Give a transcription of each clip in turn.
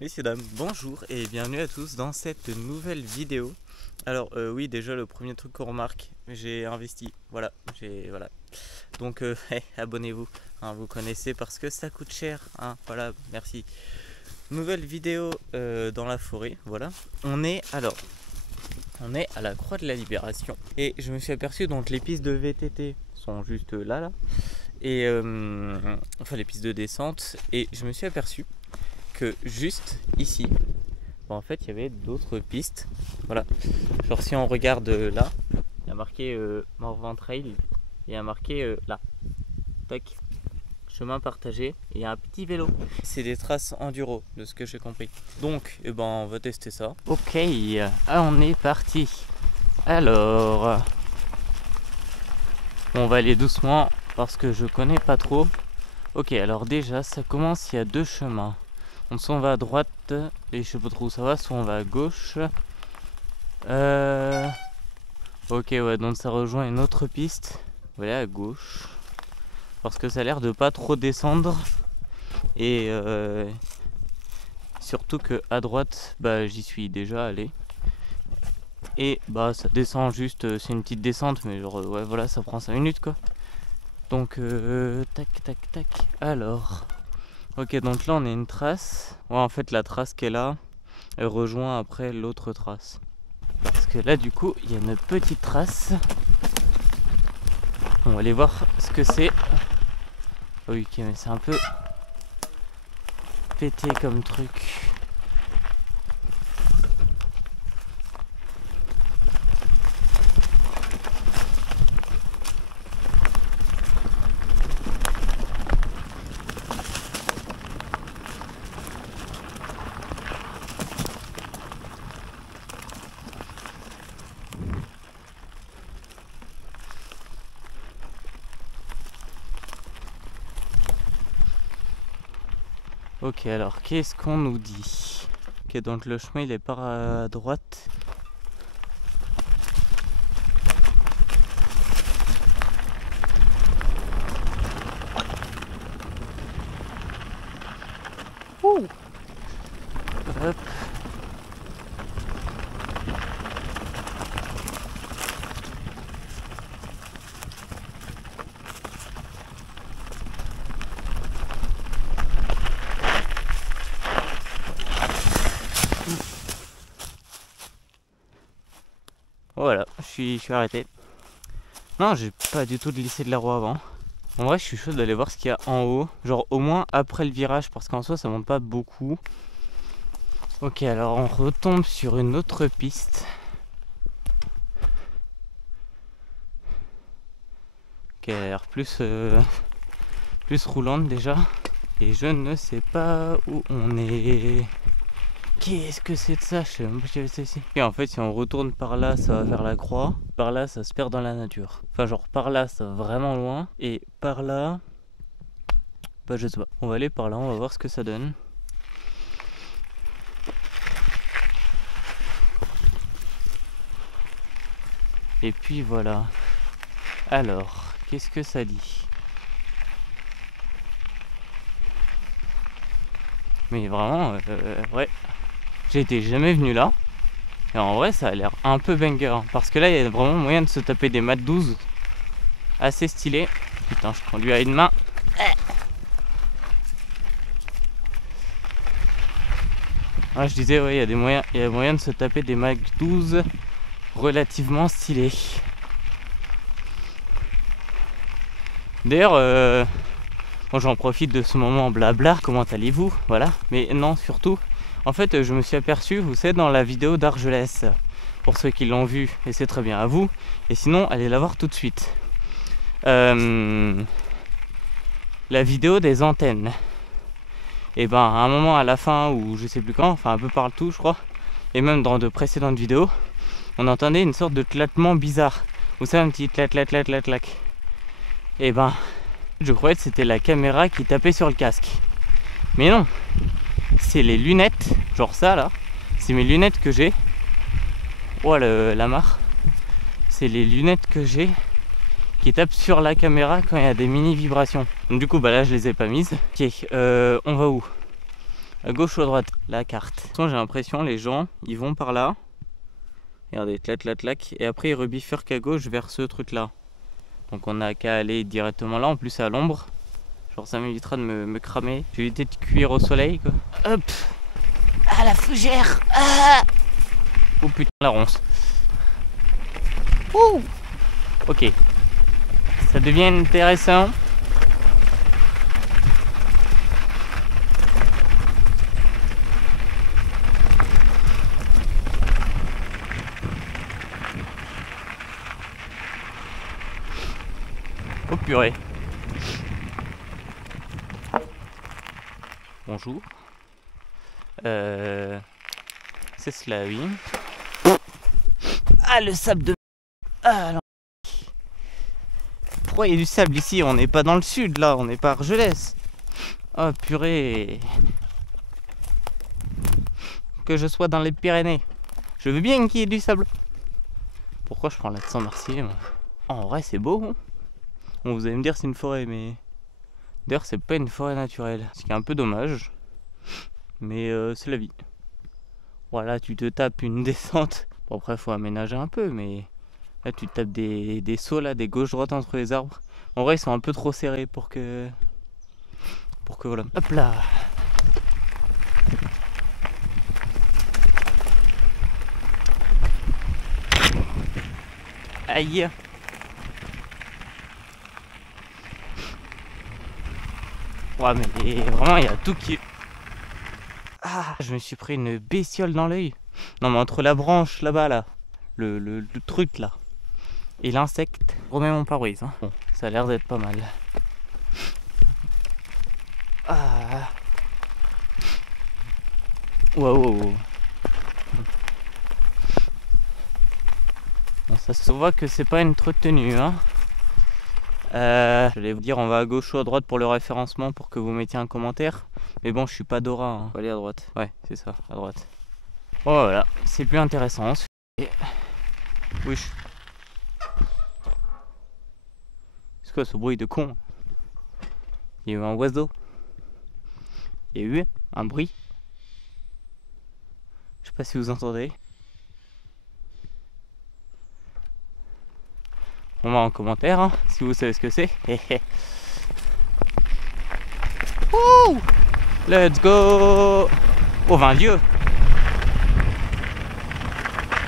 Messieurs, dames, bonjour et bienvenue à tous dans cette nouvelle vidéo. Alors oui, déjà le premier truc qu'on remarque, j'ai investi, voilà. Donc abonnez-vous, hein, vous connaissez parce que ça coûte cher, hein, voilà, merci. Nouvelle vidéo dans la forêt, voilà. On est à la Croix de la Libération et je me suis aperçu, donc les pistes de VTT sont juste là, et enfin les pistes de descente, et je me suis aperçu que juste ici, bon, en fait il y avait d'autres pistes, voilà. Genre si on regarde là, il y a marqué Morvan Trail, et il y a marqué là, tac, chemin partagé, et il y a un petit vélo. C'est des traces enduro de ce que j'ai compris. Donc eh ben, on va tester ça. Ok, on est parti. Alors on va aller doucement parce que je connais pas trop. Ok, alors déjà ça commence, il y a deux chemins. Donc soit on va à droite, et je sais pas trop où ça va, soit on va à gauche. Ok, ouais, donc ça rejoint une autre piste. On va aller à gauche. Parce que ça a l'air de pas trop descendre. Et surtout que à droite, bah j'y suis déjà allé. Et bah ça descend juste, c'est une petite descente, mais genre ouais voilà, ça prend 5 minutes quoi. Donc tac tac tac. Alors. Ok, donc là on a une trace. Ouais, en fait la trace qui est là, elle rejoint après l'autre trace. Parce que là du coup il y a une petite trace. On va aller voir ce que c'est. Oui, ok, mais c'est un peu pété comme truc. Ok, alors qu'est-ce qu'on nous dit? Ok, donc le chemin il est par à droite. Ouh. Hop. Voilà, je suis arrêté. Non, j'ai pas du tout glissé de la roue avant. En vrai, je suis chaud d'aller voir ce qu'il y a en haut. Genre au moins après le virage, parce qu'en soi, ça monte pas beaucoup. Ok, alors on retombe sur une autre piste. Qui a l'air plus roulante déjà. Et je ne sais pas où on est. Qu'est-ce que c'est de ça? Je sais même pas si j'avais ça ici. Et en fait, si on retourne par là, ça va faire la croix. Par là, ça se perd dans la nature. Enfin, genre par là, ça va vraiment loin. Et par là, bah je sais pas. On va aller par là, on va voir ce que ça donne. Et puis voilà. Alors, qu'est-ce que ça dit? Mais vraiment, ouais. J'étais jamais venu là. Et en vrai, ça a l'air un peu banger. Parce que là, il y a vraiment moyen de se taper des mat 12 assez stylés. Putain, je conduis à une main. Ah, je disais, ouais, il y a moyen de se taper des mat 12 relativement stylés. D'ailleurs, bon, j'en profite de ce moment blabla. Comment allez-vous? Voilà. Mais non, surtout, en fait, je me suis aperçu, vous savez, dans la vidéo d'Argelès, pour ceux qui l'ont vu, et c'est très bien à vous. Et sinon, allez la voir tout de suite. La vidéo des antennes. Et ben, à un moment à la fin, ou je sais plus quand, enfin un peu partout, je crois, et même dans de précédentes vidéos, on entendait une sorte de claquement bizarre. Vous savez, un petit clac clac clac clac clac. Et ben, je croyais que c'était la caméra qui tapait sur le casque. Mais non, c'est les lunettes, genre ça là, c'est mes lunettes que j'ai. Oh la marre. C'est les lunettes que j'ai qui tapent sur la caméra quand il y a des mini vibrations. Donc du coup bah là je les ai pas mises. Ok, on va où? À gauche ou à droite? La carte. De toute façon, j'ai l'impression les gens, ils vont par là. Regardez, tlac. Et après, ils rebifurquent à gauche vers ce truc-là. Donc on n'a qu'à aller directement là. En plus, c'est à l'ombre. Genre, ça m'évitera de me cramer. J'ai évité de cuire au soleil, quoi. Hop! Ah, la fougère! Ah! Oh putain, la ronce. Ouh! Ok. Ça devient intéressant. Oh purée. Bonjour. C'est cela, oui. Ah, le sable de... Ah, non. Pourquoi il y a du sable ici? On n'est pas dans le sud, là. On n'est pas à Argelès. Oh, purée. Que je sois dans les Pyrénées. Je veux bien qu'il y ait du sable. Pourquoi je prends l'accent marseillais, moi? En vrai, c'est beau, hein. Bon, vous allez me dire c'est une forêt, mais... D'ailleurs, c'est pas une forêt naturelle. Ce qui est un peu dommage. Mais c'est la vie. Voilà, tu te tapes une descente. Bon, après, il faut aménager un peu, mais... Là, tu te tapes des sauts, là, des gauches-droites entre les arbres. En vrai, ils sont un peu trop serrés pour que... voilà. Hop là! Aïe! Ouais, mais vraiment, il y a tout qui... Ah, je me suis pris une bestiole dans l'œil. Non, mais entre la branche là-bas, là, le truc là, et l'insecte, je remets mon pare-brise. Hein. Bon, ça a l'air d'être pas mal. Ah. Wow. Bon, ça se voit que c'est pas une tenue, hein. J'allais vous dire on va à gauche ou à droite pour le référencement pour que vous mettiez un commentaire. Mais bon, je suis pas Dora, hein. Faut aller à droite. Ouais, c'est ça, à droite. Bon, voilà, c'est plus intéressant. Et... Oui. C'est quoi ce bruit de con? Il y a eu un oiseau. Il y a eu un bruit. Je sais pas si vous entendez. On va en commentaire, hein, si vous savez ce que c'est. Wouh! Let's go! Oh, 20 lieux!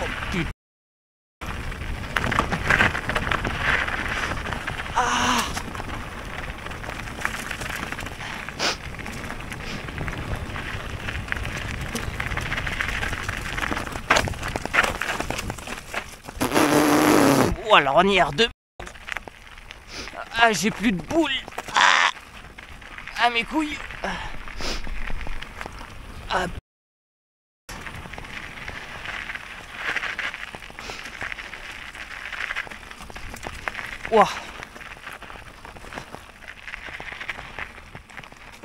Oh putain! Ah! Oh, la ronière de... Ah, j'ai plus de boules! Ah, mes couilles! Ah. Ouah.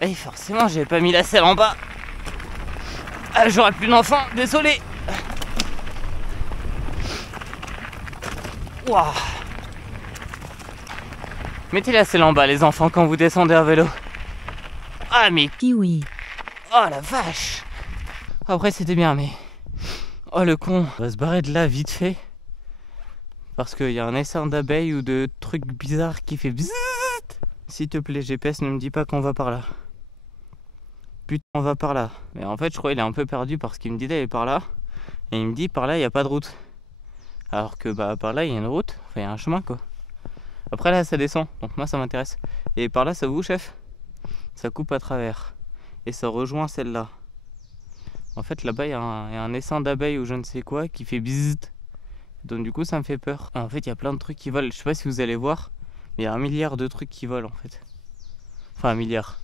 Et forcément, j'avais pas mis la selle en bas. Ah, j'aurai plus d'enfants, désolé. Ouah. Mettez la selle en bas, les enfants, quand vous descendez à vélo. Ah, mais kiwi. Oh la vache. Après, c'était bien, mais... Oh, le con. On va se barrer de là vite fait. Parce qu'il y a un essaim d'abeilles ou de trucs bizarres qui fait bzzzt. S'il te plaît, GPS, ne me dis pas qu'on va par là. Putain, on va par là. Mais en fait, je crois qu'il est un peu perdu parce qu'il me dit d'aller par là. Et il me dit par là, il n'y a pas de route. Alors que bah par là, il y a une route. Enfin, il y a un chemin, quoi. Après là, ça descend. Donc moi, ça m'intéresse. Et par là, ça vous, chef? Ça coupe à travers. Et ça rejoint celle-là. En fait, là-bas, il y a un essaim d'abeilles ou je ne sais quoi qui fait bzzzt. Donc du coup, ça me fait peur. En fait, il y a plein de trucs qui volent. Je sais pas si vous allez voir, mais il y a 1 milliard de trucs qui volent, en fait. Enfin, 1 milliard.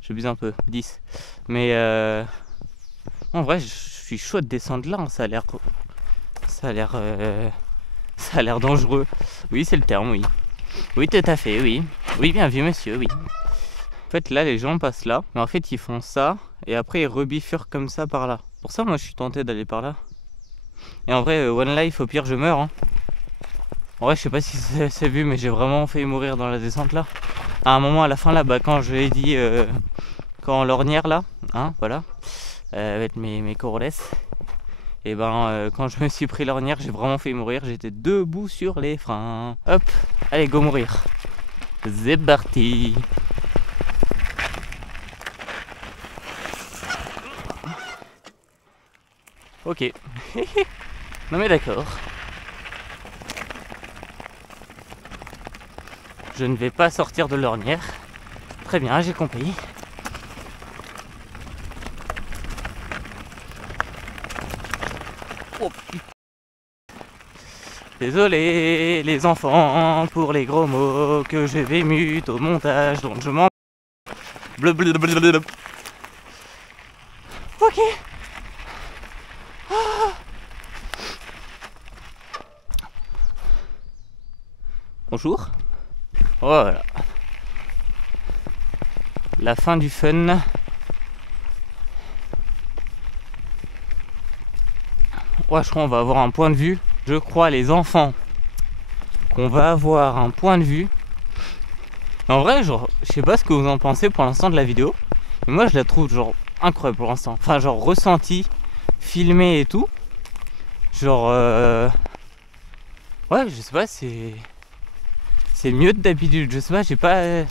J'abuse un peu. 10. Mais en vrai, je suis chaud de descendre là. Hein. Ça a l'air dangereux. Oui, c'est le terme, oui. Oui, tout à fait, oui. Oui, bien vu, monsieur, oui. En fait, là, les gens passent là. Mais en fait, ils font ça. Et après, ils rebifurquent comme ça par là. Pour ça, moi, je suis tenté d'aller par là. Et en vrai, One Life, au pire, je meurs. Hein. En vrai, je sais pas si c'est vu, mais j'ai vraiment failli mourir dans la descente là. À un moment, à la fin, là, bah, quand quand l'ornière là, hein, voilà, avec mes corolles. Et ben quand je me suis pris l'ornière, j'ai vraiment fait mourir. J'étais debout sur les freins. Hop, allez go mourir. C'est parti. Ok. Non mais d'accord. Je ne vais pas sortir de l'ornière. Très bien, j'ai compris. Oh, désolé les enfants pour les gros mots que je vais mute au montage, donc je m'en... Blablabla. Ok. Ah. Bonjour. Voilà. La fin du fun. Ouais, je crois qu'on va avoir un point de vue. Je crois, les enfants, qu'on va avoir un point de vue. En vrai, genre, je sais pas ce que vous en pensez pour l'instant de la vidéo. Mais moi, je la trouve genre incroyable pour l'instant. Enfin, genre ressenti, filmé et tout. Genre, ouais, je sais pas, c'est mieux que d'habitude. Je sais pas,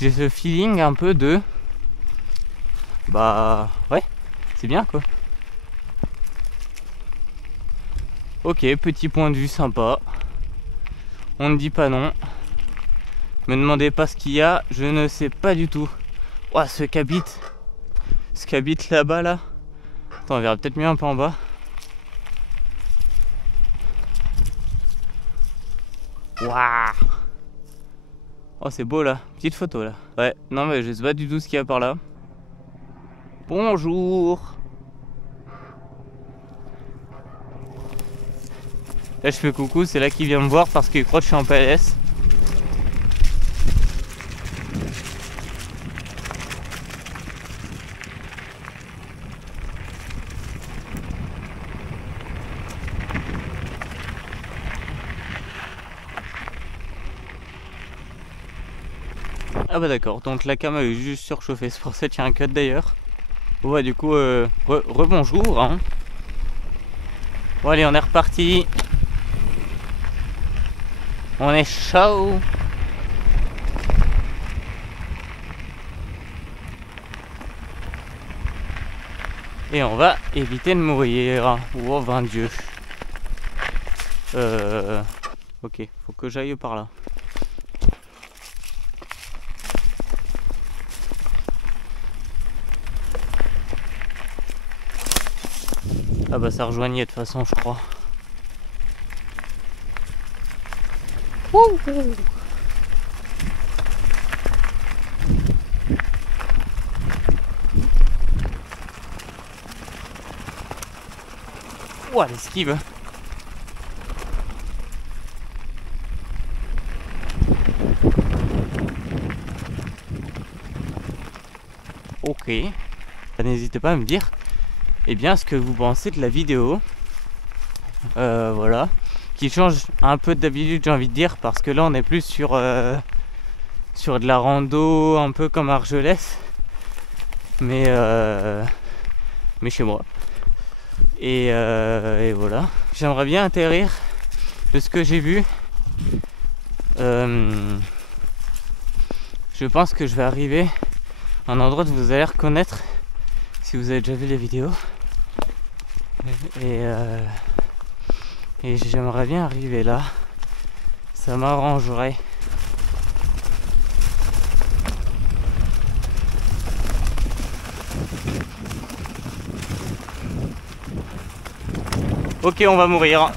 j'ai ce feeling un peu de, bah, ouais, c'est bien quoi. Ok, petit point de vue sympa. On ne dit pas non. Me demandez pas ce qu'il y a, je ne sais pas du tout. Ouah, ce qui habite là-bas là. Attends, on verra peut-être mieux un peu en bas. Waouh. Oh, c'est beau là, petite photo là. Ouais, non mais je sais pas du tout ce qu'il y a par là. Bonjour. Là je fais coucou, c'est là qu'il vient me voir parce qu'il croit que je suis en PLS. Ah bah d'accord, donc la cam est juste surchauffée, c'est pour ça qu'il y a un cut d'ailleurs. Bon bah du coup, rebonjour hein. Bon allez, on est reparti. On est chaud. Et on va éviter de mourir. Oh vain Dieu. Ok, faut que j'aille par là. Ah bah ça rejoignait de toute façon je crois. Ouh. Ouah l'esquive. Ok. N'hésitez pas à me dire ce que vous pensez de la vidéo. Voilà. Qui change un peu d'habitude j'ai envie de dire parce que là on est plus sur de la rando un peu comme Argelès. Mais chez moi. Et voilà. J'aimerais bien atterrir de ce que j'ai vu. Je pense que je vais arriver à un endroit que vous allez reconnaître si vous avez déjà vu les vidéos. Et j'aimerais bien arriver là. Ça m'arrangerait. Ok, on va mourir.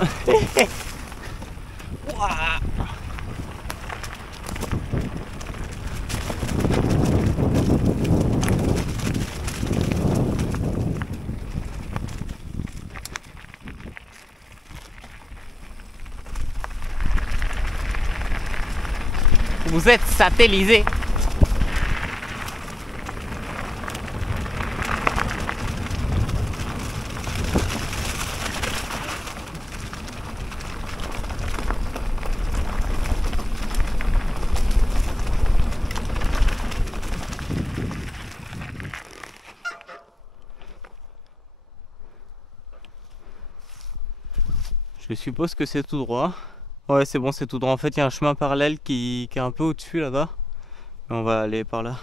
Vous êtes satellisé. Je suppose que c'est tout droit. Ouais, c'est bon, c'est tout droit. En fait, il y a un chemin parallèle qui est un peu au-dessus là-bas. On va aller par là.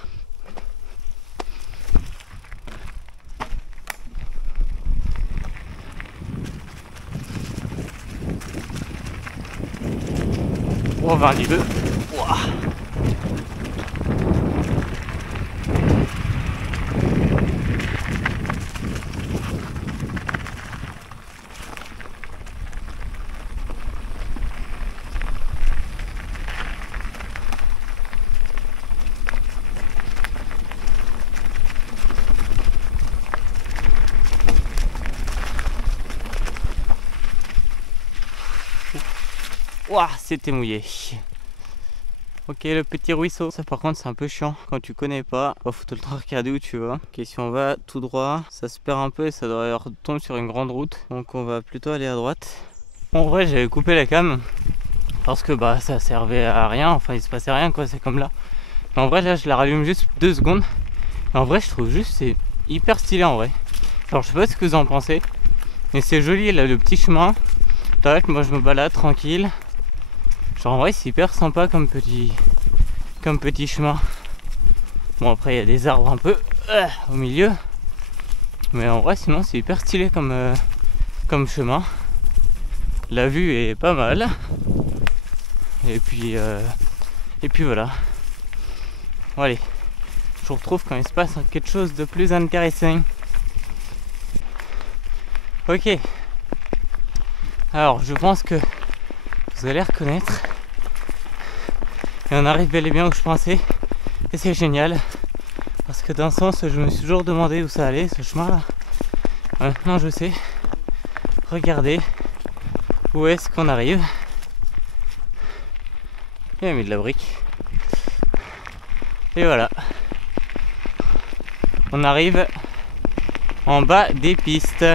Oh, 22. Ouah. Ouah, c'était mouillé. Ok, le petit ruisseau. Ça par contre c'est un peu chiant quand tu connais pas. Faut tout le temps regarder où tu vas. Ok, si on va tout droit, ça se perd un peu et ça doit retomber sur une grande route. Donc on va plutôt aller à droite. En vrai, j'avais coupé la cam parce que bah ça servait à rien. Enfin, il se passait rien quoi, c'est comme là. Mais en vrai, là je la rallume juste 2 secondes. Et en vrai, je trouve juste c'est hyper stylé en vrai. Alors je sais pas ce que vous en pensez, mais c'est joli là, le petit chemin. Tac, moi je me balade tranquille. Genre en vrai c'est hyper sympa comme petit chemin. Bon après il y a des arbres un peu au milieu. Mais en vrai sinon c'est hyper stylé comme chemin. La vue est pas mal. Et puis voilà. Bon allez, je vous retrouve quand il se passe quelque chose de plus intéressant. Ok. Alors je pense que vous allez reconnaître. Et on arrive bel et bien où je pensais. Et c'est génial. Parce que d'un sens, je me suis toujours demandé où ça allait, ce chemin-là. Maintenant, je sais. Regardez où est-ce qu'on arrive. Il a mis de la brique. Et voilà. On arrive en bas des pistes.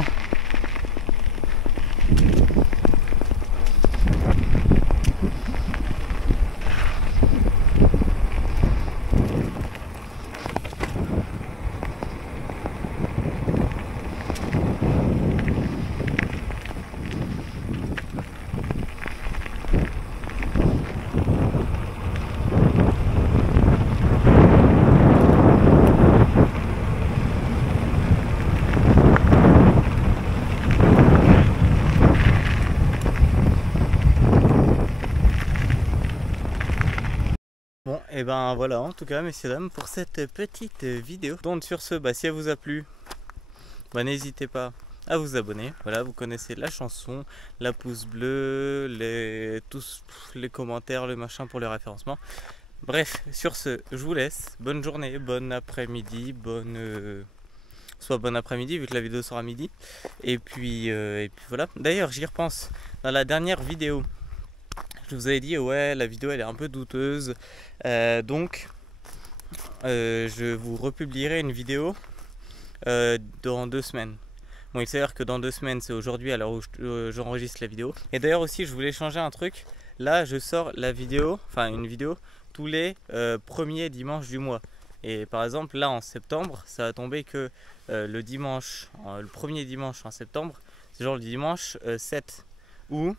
Bon, et ben voilà, en tout cas, messieurs dames, pour cette petite vidéo. Donc sur ce, si elle vous a plu, n'hésitez pas à vous abonner. Voilà, vous connaissez la chanson, la pouce bleu, tous les commentaires, le machin pour le référencement. Bref, sur ce, je vous laisse. Bonne journée, bon après-midi, soit bon après-midi vu que la vidéo sera midi. Et puis voilà. D'ailleurs, j'y repense. Dans la dernière vidéo, je vous avais dit ouais, la vidéo elle est un peu douteuse. Donc, je vous republierai une vidéo dans 2 semaines. Bon, il s'avère que dans 2 semaines, c'est aujourd'hui à l'heure où j'enregistre la vidéo. Et d'ailleurs aussi, je voulais changer un truc. Là, je sors la vidéo, enfin une vidéo, tous les premiers dimanches du mois. Et par exemple, là en septembre, ça va tomber que le dimanche, le premier dimanche en septembre, c'est genre le dimanche 7 ou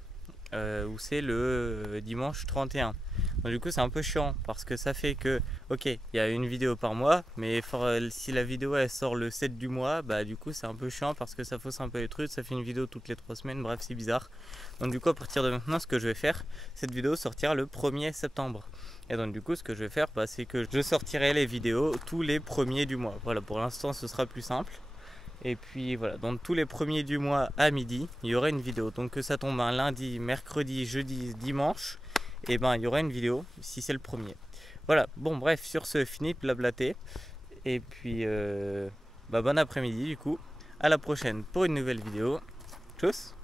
c'est le dimanche 31. Donc, du coup c'est un peu chiant parce que ça fait que ok, il y a une vidéo par mois, mais si la vidéo elle sort le 7 du mois, du coup c'est un peu chiant parce que ça fausse un peu les trucs, ça fait une vidéo toutes les 3 semaines, bref c'est bizarre. Donc du coup à partir de maintenant, ce que je vais faire, cette vidéo sortira le 1er septembre. Et donc du coup ce que je vais faire, c'est que je sortirai les vidéos tous les premiers du mois. Voilà, pour l'instant ce sera plus simple. Et puis voilà, donc tous les premiers du mois à midi, il y aura une vidéo. Donc que ça tombe un lundi, mercredi, jeudi, dimanche, et il y aura une vidéo si c'est le premier. Voilà, bon bref, sur ce, fini de blablater. Et puis bon après-midi du coup. À la prochaine pour une nouvelle vidéo. Tchuss!